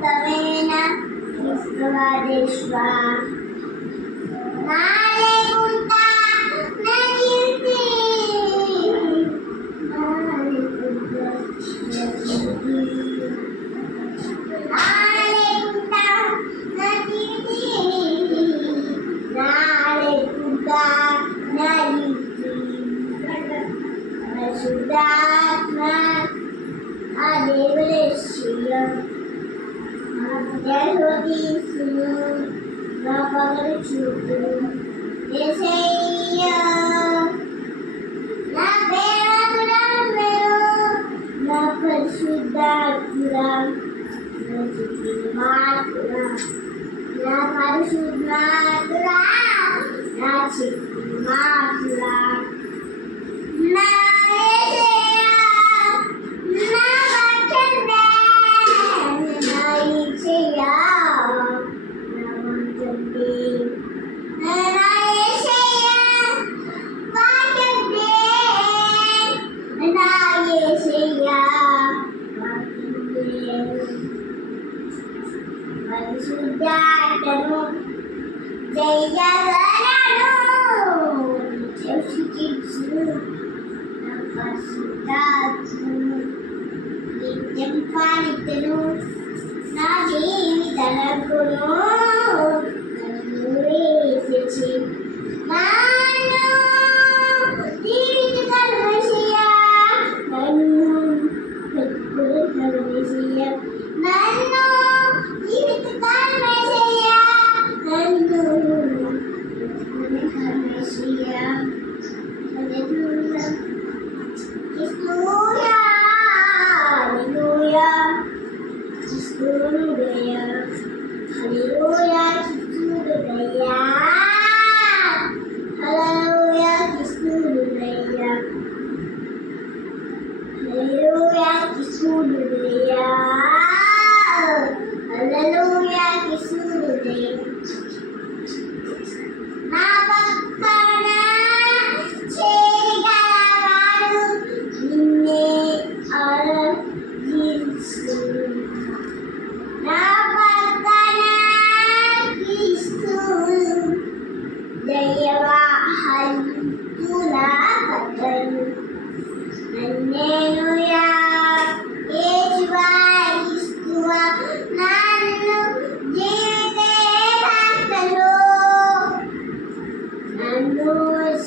శాంతమైన విశ్వదేశ్వా నాలేకుంటా నా జీవితే నాలేకుంటా నా జీవితే నాలేకుంటా నా జీవితే పరిశుద్ధాత్మ ఆ దేవుడేశ్వరం జగదీశుడు నా పగలు చూపు యేసయ్యా నా దేవతుడా నా పరిశుద్ధాత్ముడా నా చిట్టి మాతుడా నా పరిశుద్ధాత్ముడా నా చిట్టి మాతుడా నా పరిశుద్ధాత్మను జయగలను చేర్చును నా పరిశుద్ధాత్మను నిత్యం పాలితను నా జీవితలకును నన్ను వేసి నన్ను జీవిత కల్మషియా నన్ను పెట్టుకుని కల్మషియా నన్ను జీవిత కల్మషియా నన్ను పెట్టుకుని కల్మషియా హల్లెలూయా హల్లెలూయా హల్లెలూయా హల్లెలూయా హల్లెలూయా హల్లెలూయా హల్లెలూయా హల్లెలూయా హల్లెలూయా హల్లెలూయా హల్లెలూయా హల్లెలూయా నా పక్కన చేరగలవాడు నిన్నే ఆరాధించును నా పక్కన క్రీస్తువు దైవవాహనుల కథను హల్లెలూయా యేసువా క్రీస్తువా నన్ను జీవితే భక్తులు నన్ను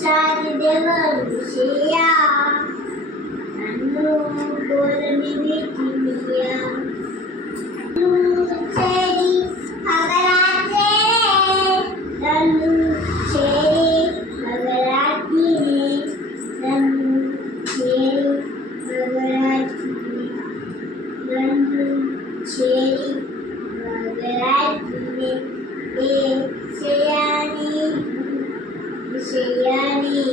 సాధిదేవరుషియా నన్ను కోరని విధినియా చేరి అగరాత్రే నన్ను చేరి అగరాత్రిని నన్ను చేరి అగరాత్రిని నన్ను చేరి అగరాత్రిని విషయాన్ని విషయాన్ని